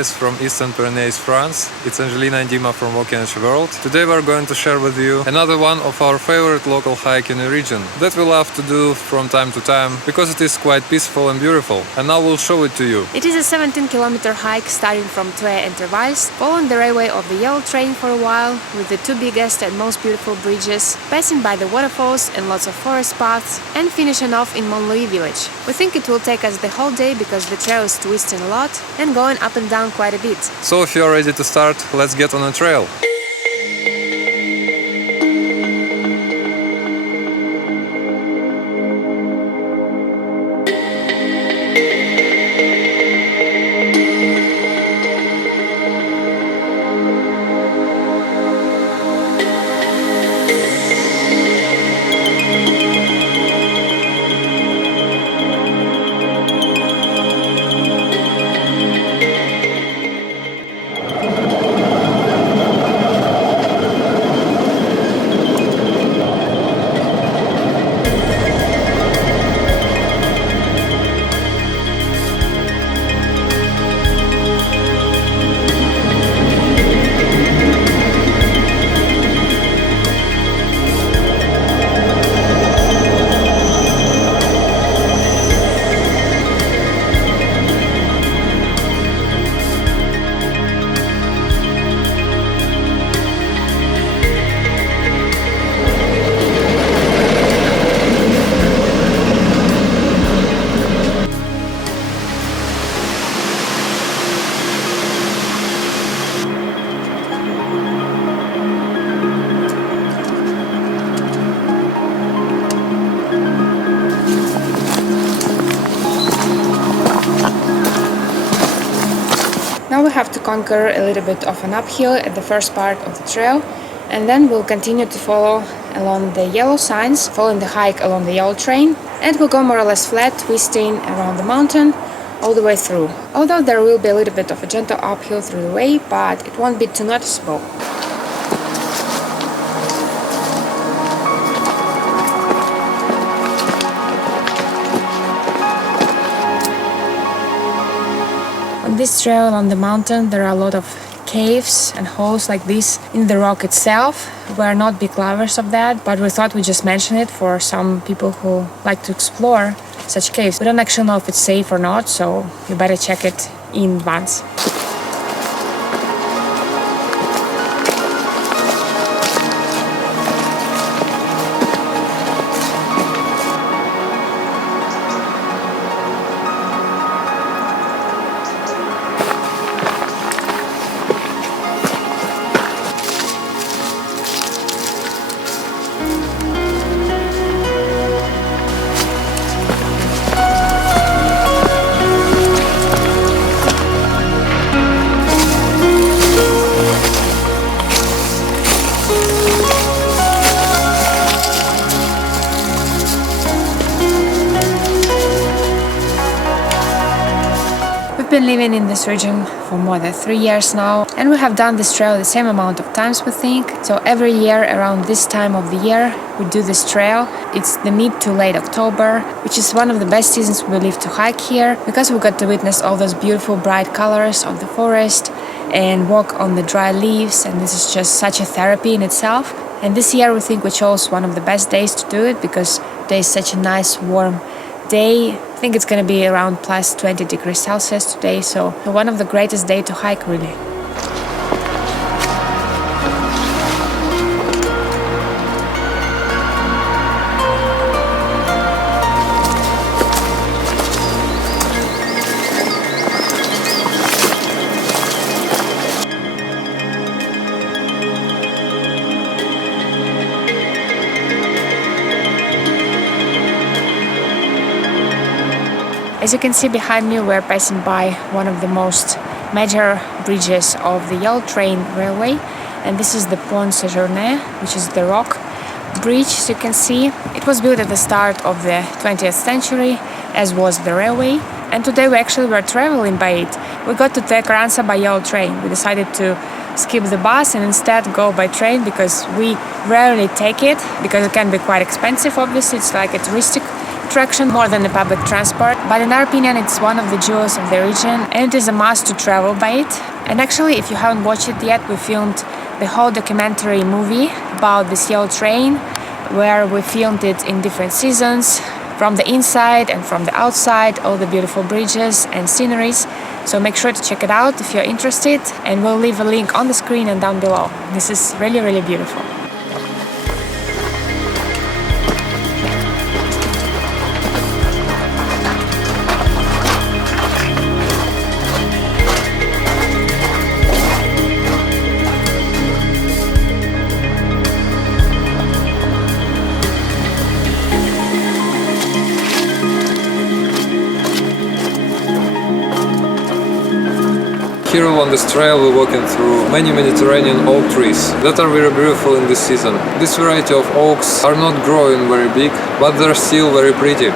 guys from Eastern Pyrenees, France. It's Angelina and Dima from Walking-World. Today we're going to share with you another one of our favorite local hike in the region that we love to do from time to time because it is quite peaceful and beautiful. And now we'll show it to you. It is a 17-kilometer hike starting from Thues-Entre-Valls, following the railway of the yellow train for a while, with the two biggest and most beautiful bridges, passing by the waterfalls and lots of forest paths, and finishing off in Mont-Louis village. We think it will take us the whole day because the trail is twisting a lot and going up and down quite a bit. So if you're ready to start, let's get on a trail. Now we have to conquer a little bit of an uphill at the first part of the trail, and then we'll continue to follow along the yellow signs, following the hike along the yellow train, and we'll go more or less flat, twisting around the mountain all the way through. Although there will be a little bit of a gentle uphill through the way, but it won't be too noticeable. On this trail along the mountain, there are a lot of caves and holes like this in the rock itself. We're not big lovers of that, but we thought we'd just mention it for some people who like to explore such caves. We don't actually know if it's safe or not, so you better check it in advance. We've been living in this region for more than 3 years now, and we have done this trail the same amount of times, we think. So every year around this time of the year we do this trail. It's the mid to late October, which is one of the best seasons we believe to hike here, because we got to witness all those beautiful bright colors of the forest and walk on the dry leaves, and this is just such a therapy in itself. And this year we think we chose one of the best days to do it because today is such a nice warm day. I think it's going to be around plus 20 degrees Celsius today, so one of the greatest days to hike, really. As you can see behind me, we're passing by one of the most major bridges of the Yellow Train Railway, and this is the Pont Jaune, which is the rock bridge. As you can see, it was built at the start of the 20th century, as was the railway, and today we actually were traveling by it. We got to Caranca by Yellow Train. We decided to skip the bus and instead go by train because we rarely take it, because it can be quite expensive. Obviously, it's like a touristic attraction more than the public transport, but in our opinion it's one of the jewels of the region and it is a must to travel by it. And actually, if you haven't watched it yet, we filmed the whole documentary movie about this yellow train, where we filmed it in different seasons, from the inside and from the outside, all the beautiful bridges and sceneries. So make sure to check it out if you're interested, and we'll leave a link on the screen and down below. This is really, really beautiful. Here on this trail we're walking through many Mediterranean oak trees that are very beautiful in this season. This variety of oaks are not growing very big, but they're still very pretty.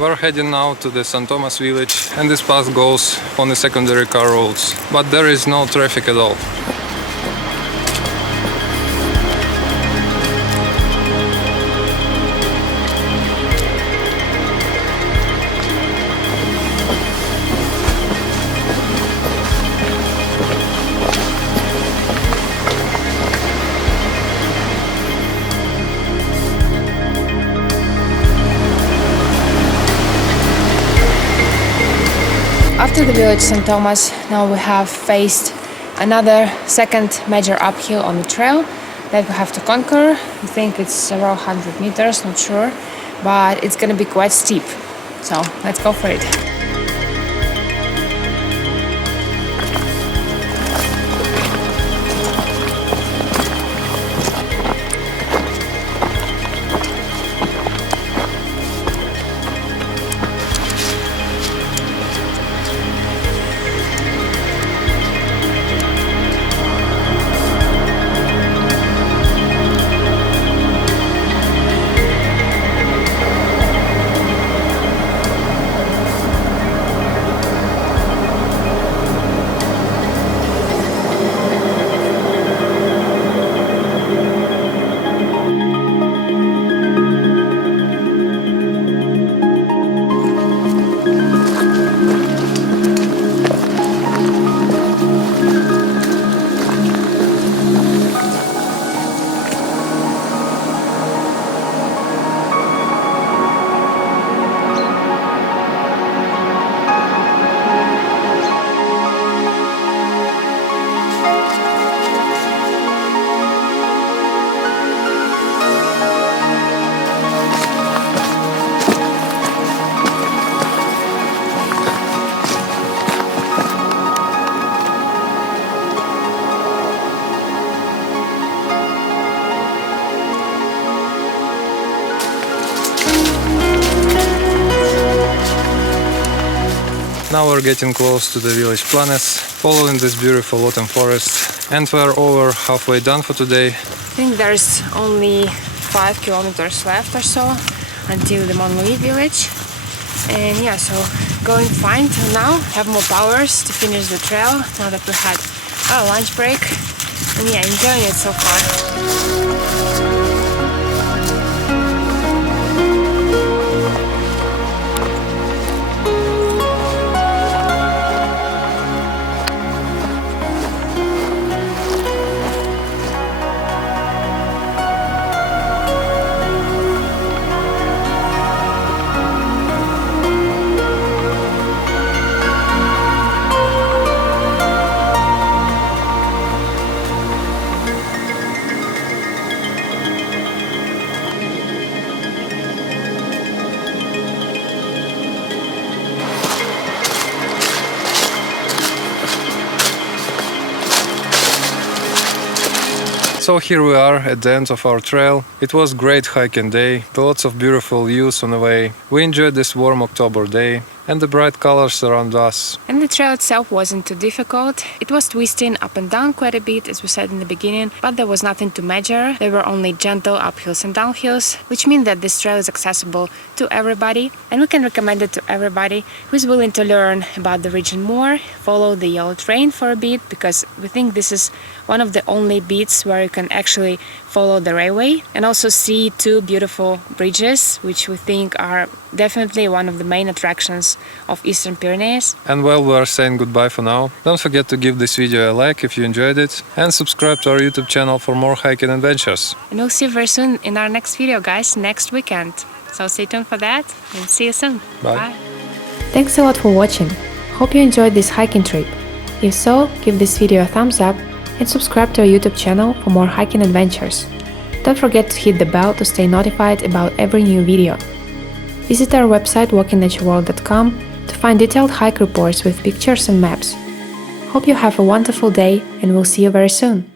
We're heading now to the St. Thomas village, and this path goes on the secondary car roads, but there is no traffic at all. After the village St. Thomas, now we have faced another second major uphill on the trail that we have to conquer. I think it's around 100 meters, not sure, but it's gonna be quite steep. So let's go for it. Now we're getting close to the village Planes, following this beautiful autumn forest, and we're over halfway done for today. I think there's only 5 kilometers left or so until the Mont-Louis village. And yeah, so going fine till now. Have more powers to finish the trail now that we had our lunch break. And yeah, enjoying it so far. So here we are at the end of our trail. It was a great hiking day, lots of beautiful views on the way. We enjoyed this warm October day and the bright colors around us. And the trail itself wasn't too difficult. It was twisting up and down quite a bit, as we said in the beginning, but there was nothing to measure. There were only gentle uphills and downhills, which means that this trail is accessible to everybody, and we can recommend it to everybody who is willing to learn about the region more, follow the yellow train for a bit, because we think this is one of the only bits where you can actually follow the railway and also see 2 beautiful bridges, which we think are definitely one of the main attractions of Eastern Pyrenees. And while we are saying goodbye for now, don't forget to give this video a like if you enjoyed it and subscribe to our YouTube channel for more hiking adventures. And we'll see you very soon in our next video, guys, next weekend. So stay tuned for that and see you soon. Bye. Thanks a lot for watching. Hope you enjoyed this hiking trip. If so, give this video a thumbs up and subscribe to our YouTube channel for more hiking adventures. Don't forget to hit the bell to stay notified about every new video. Visit our website walkingnatureworld.com to find detailed hike reports with pictures and maps. Hope you have a wonderful day, and we'll see you very soon.